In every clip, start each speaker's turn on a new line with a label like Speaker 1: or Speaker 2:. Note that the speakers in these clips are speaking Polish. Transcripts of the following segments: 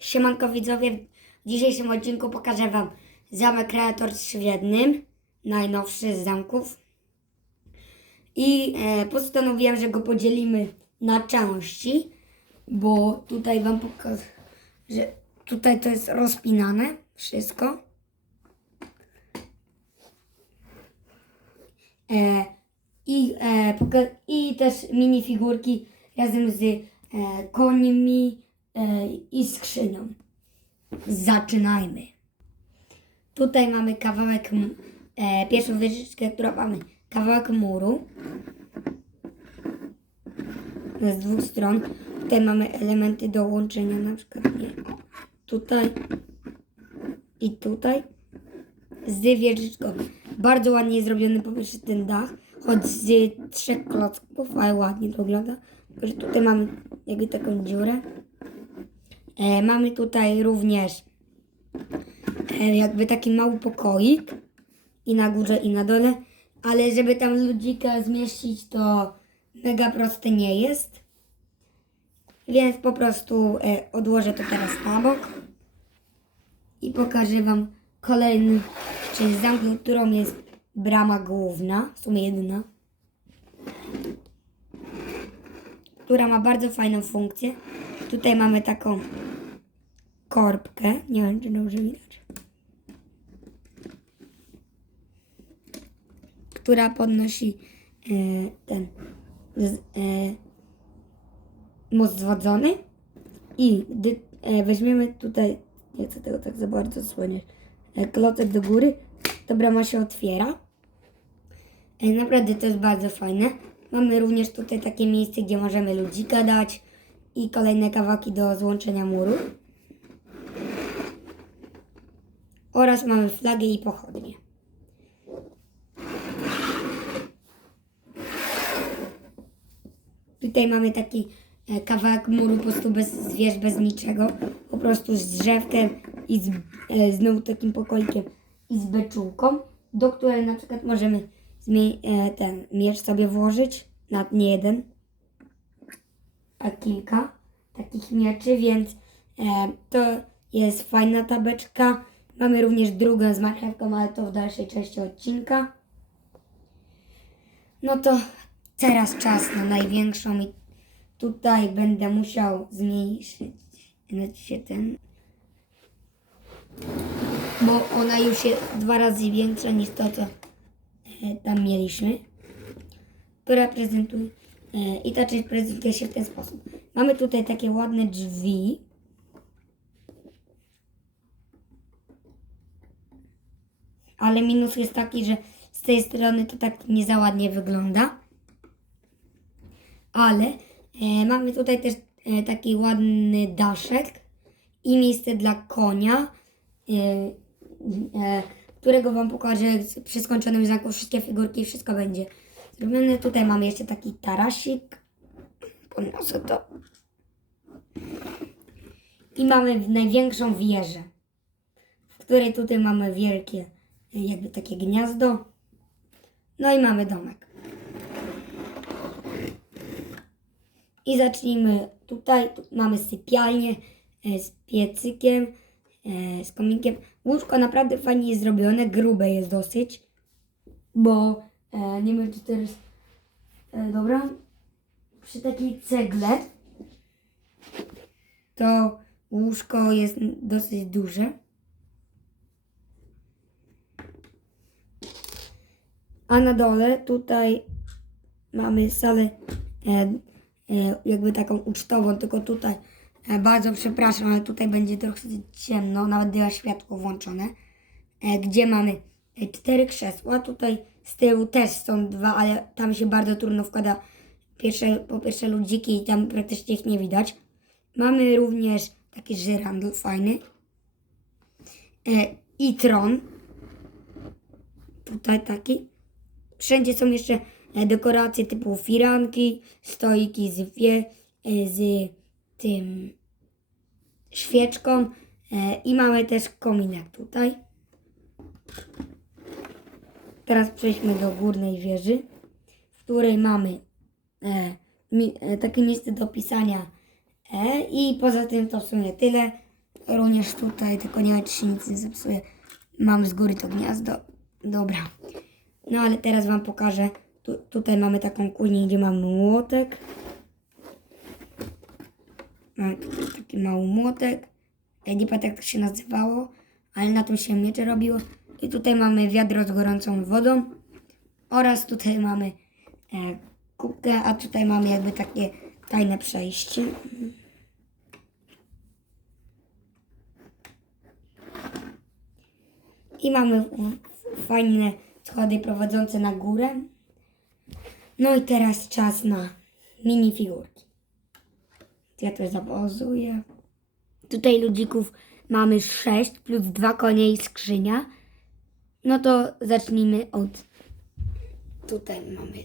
Speaker 1: Siemanko widzowie, w dzisiejszym odcinku pokażę Wam zamek Kreator 3 w jednym, najnowszy z zamków. I e, postanowiłem, że go podzielimy na części, bo tutaj Wam pokażę, że tutaj to jest rozpinane wszystko. E, i, e, I też minifigurki razem z e, końmi i skrzynią. Zaczynajmy. Tutaj mamy kawałek, e, pierwszą wieżyczkę, która mamy kawałek muru z dwóch stron. Tutaj mamy elementy do łączenia, na przykład nie, tutaj i tutaj z wieżyczką. Bardzo ładnie zrobiony po pierwsze ten dach, choć z trzech klocków, ale ładnie to wygląda. Tutaj mamy jakby taką dziurę. E, mamy tutaj również e, jakby taki mały pokoik i na górze i na dole, ale żeby tam ludzika zmieścić to mega proste nie jest. Więc po prostu e, odłożę to teraz na bok i pokażę Wam kolejny część zamku, którą jest brama główna, w sumie jedyna, która ma bardzo fajną funkcję. Tutaj mamy taką korbkę, nie wiem czy dobrze widać, która podnosi e, ten e, most zwodzony i gdy e, weźmiemy tutaj, nie chcę tego tak za bardzo słoniać, e, klocek do góry, to brama się otwiera. E, naprawdę to jest bardzo fajne. Mamy również tutaj takie miejsce, gdzie możemy ludzika dać i kolejne kawałki do złączenia muru. Oraz mamy flagę i pochodnie. Tutaj mamy taki e, kawałek muru po prostu bez zwierz, bez niczego. Po prostu z drzewkiem i z, e, znowu takim pokoikiem i z beczułką, do której na przykład możemy ten miecz sobie włożyć. Nawet nie jeden, a kilka takich mieczy, więc e, to jest fajna tabeczka. Mamy również drugą z marchewką, ale to w dalszej części odcinka. No to teraz czas na największą i tutaj będę musiał zmniejszyć się ten, bo ona już jest dwa razy większa niż to, co e, tam mieliśmy, która prezentuje e, i ta część prezentuje się w ten sposób. Mamy tutaj takie ładne drzwi. Ale minus jest taki, że z tej strony to tak nie za ładnie wygląda. Ale e, mamy tutaj też e, taki ładny daszek i miejsce dla konia, e, e, którego Wam pokażę przy skończonym znaku. Wszystkie figurki, wszystko będzie zrobione. Tutaj mamy jeszcze taki tarasik. Podniosę to. I mamy największą wieżę, w której tutaj mamy wielkie, e, jakby takie gniazdo. No i mamy domek. I zacznijmy tutaj. Tu mamy sypialnię e, z piecykiem, z kominkiem. Łóżko naprawdę fajnie jest zrobione, grube jest dosyć, bo e, nie wiem czy teraz... E, dobra. Przy takiej cegle to łóżko jest dosyć duże. A na dole tutaj mamy salę e, e, jakby taką ucztową, tylko tutaj e, bardzo przepraszam, ale tutaj będzie trochę ciemno, nawet ja światło włączone, e, gdzie mamy e, cztery krzesła, tutaj z tyłu też są dwa, ale tam się bardzo trudno wkłada pierwsze, po pierwsze ludziki i tam praktycznie ich nie widać. Mamy również taki żyrandol fajny e, i tron, tutaj taki. Wszędzie są jeszcze dekoracje typu firanki, stoiki z, wie, z tym świeczką e, i mamy też kominek tutaj. Teraz przejdźmy do górnej wieży, w której mamy e, e, takie miejsce do pisania e, i poza tym to w sumie tyle. Również tutaj, tylko nie wiem, czy się nic nie zepsuje. Mam z góry to gniazdo. Dobra. No ale teraz wam pokażę. Tu, tutaj mamy taką kuźnię, gdzie mamy młotek. Mamy tutaj taki mały młotek. Nie pamiętam jak to się nazywało, ale na tym się miecze robiło. I tutaj mamy wiadro z gorącą wodą. Oraz tutaj mamy e, kubkę, a tutaj mamy jakby takie tajne przejście. I mamy fajne schody prowadzące na górę. No i teraz czas na minifigurki. Ja to zapozuję. Tutaj ludzików mamy 6 plus dwa konie i skrzynia. No to zacznijmy od. Tutaj mamy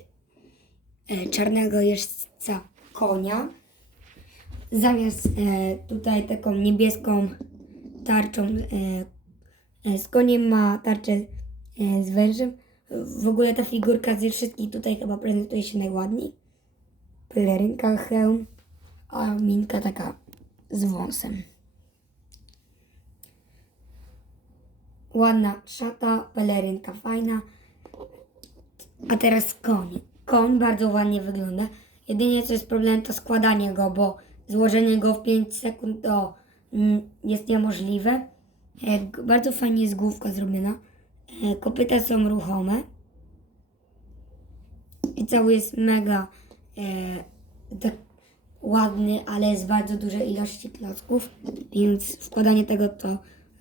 Speaker 1: e, czarnego jeźdźca konia. Zamiast e, tutaj taką niebieską tarczą e, z koniem ma tarczę z wężem. W ogóle ta figurka ze wszystkich tutaj chyba prezentuje się najładniej. Pelerynka, hełm, a minka taka z wąsem. Ładna szata, pelerynka fajna. A teraz koń. Koń bardzo ładnie wygląda. Jedynie co jest problem to składanie go, bo złożenie go w 5 sekund to mm, jest niemożliwe. E, bardzo fajnie jest główka zrobiona. E, kopyta są ruchome. I cały jest mega e, tak ładny, ale jest bardzo dużej ilości klocków, więc wkładanie tego to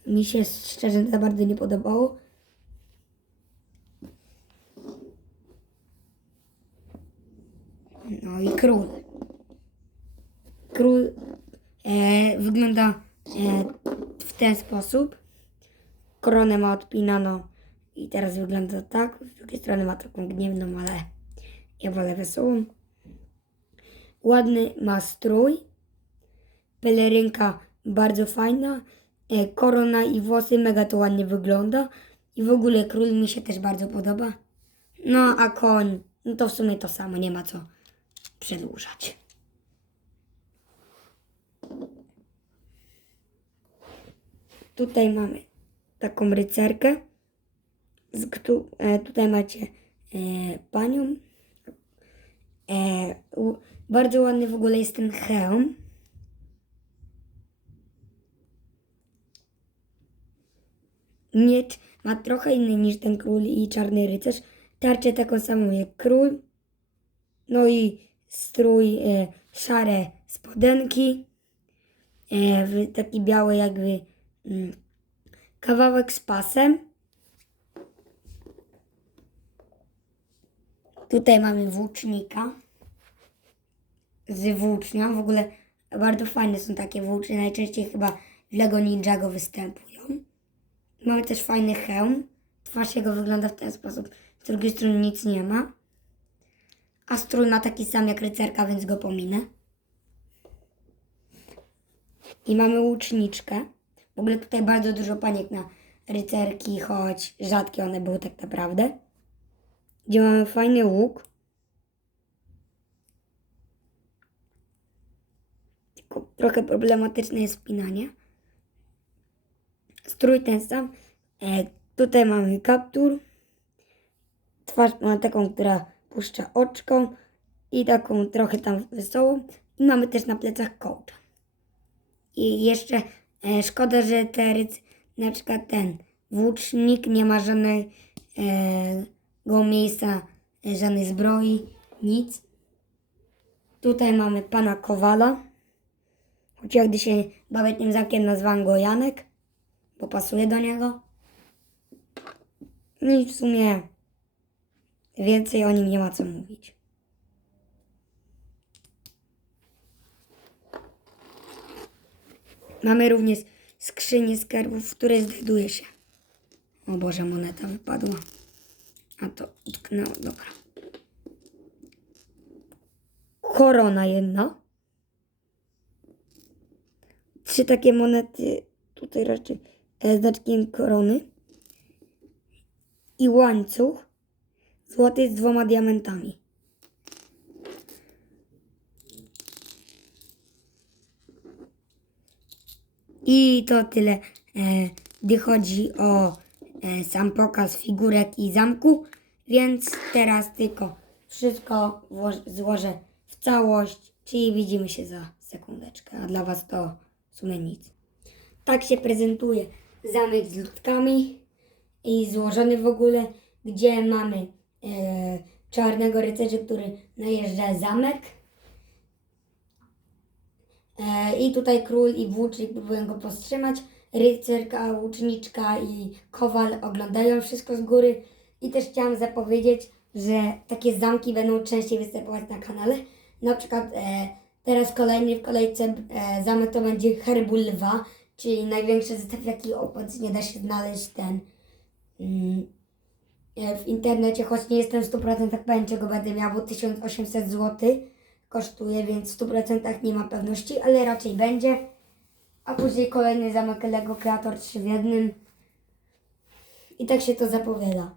Speaker 1: mi się szczerze za bardzo nie podobało. No i król. Król e, wygląda e, w ten sposób. Koronę ma odpinaną i teraz wygląda tak. Z drugiej strony ma taką gniewną, ale ja wolę wesołą. Ładny ma strój. Pelerynka bardzo fajna. E, korona i włosy mega to ładnie wygląda. I w ogóle król mi się też bardzo podoba. No a koń, no to w sumie to samo, nie ma co przedłużać. Tutaj mamy taką rycerkę. Z, któ- e, tutaj macie e, panią. E, u, bardzo ładny w ogóle jest ten hełm. Miecz ma trochę inny niż ten król i czarny rycerz. Tarczę taką samą jak król. No i strój e, szare spodenki. E, taki biały jakby mm, kawałek z pasem. Tutaj mamy włócznika z włócznią. W ogóle bardzo fajne są takie włócznie. Najczęściej chyba w Lego Ninjago występują. Mamy też fajny hełm. Twarz jego wygląda w ten sposób. Z drugiej strony nic nie ma. A strój ma taki sam jak rycerka, więc go pominę. I mamy łuczniczkę. W ogóle tutaj bardzo dużo paniek na rycerki, choć rzadkie one były tak naprawdę. Gdzie mamy fajny łuk. Trochę problematyczne jest spinanie. Strój ten sam. E, tutaj mamy kaptur. Twarz ma taką, która puszcza oczką i taką trochę tam wesołą. I mamy też na plecach kołcza. I jeszcze e, szkoda, że te ryc, na przykład ten włócznik nie ma żadnego e, miejsca, e, żadnej zbroi, nic. Tutaj mamy pana Kowala. Choć ja gdy się bawię tym zamkiem nazwałem go Janek, bo pasuje do niego. No i w sumie więcej o nim nie ma co mówić. Mamy również skrzynię skarbów, w której znajduje się. O Boże, moneta wypadła. A to utknęło, dobra. Korona jedna. Trzy takie monety, tutaj raczej e, znaczkiem korony. I łańcuch złoty z dwoma diamentami. I to tyle, e, gdy chodzi o e, sam pokaz figurek i zamku. Więc teraz tylko wszystko złożę w całość, czyli widzimy się za sekundeczkę, a dla Was to sumie nic. Tak się prezentuje zamek z ludkami i złożony w ogóle, gdzie mamy e, czarnego rycerza, który najeżdża zamek. E, I tutaj król i włócznik próbują go powstrzymać. Rycerka, łuczniczka i kowal oglądają wszystko z góry. I też chciałam zapowiedzieć, że takie zamki będą częściej występować na kanale. Na przykład e, teraz kolejny w kolejce e, zamek to będzie Herbu Lwa, czyli największy zestaw, jaki obecnie da się znaleźć ten mm, e, w internecie, choć nie jestem w 100% pewien, czego będę miał, bo 1800 zł kosztuje, więc w 100% nie ma pewności, ale raczej będzie. A później kolejny zamek Lego Creator 3 w jednym. I tak się to zapowiada.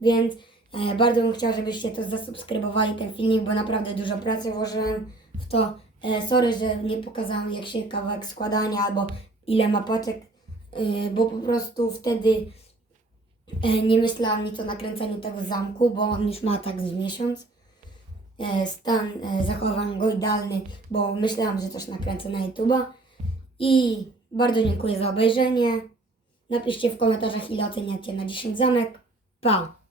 Speaker 1: Więc e, bardzo bym chciała, żebyście to zasubskrybowali ten filmik, bo naprawdę dużo pracy włożyłem to. E, sorry, że nie pokazałam jak się kawałek składania albo ile ma paczek, e, bo po prostu wtedy e, nie myślałam nic o nakręceniu tego zamku, bo on już ma tak z miesiąc. E, stan e, zachowam go idealny, bo myślałam, że coś nakręcę na YouTube'a. I bardzo dziękuję za obejrzenie. Napiszcie w komentarzach ile oceniacie na 10 zamek. Pa!